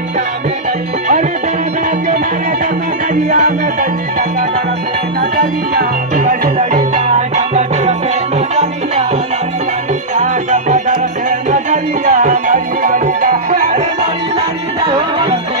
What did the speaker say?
अरे दादा के मारे गंगा दरिया में गई गंगा दरा से नजरिया लड़ी लड़ी जाए गंगा दरा से नजरिया लड़ी लड़ी जाए गंगा दरा से नजरिया लड़ी लड़ी जाए अरे लड़ी लड़ी जाए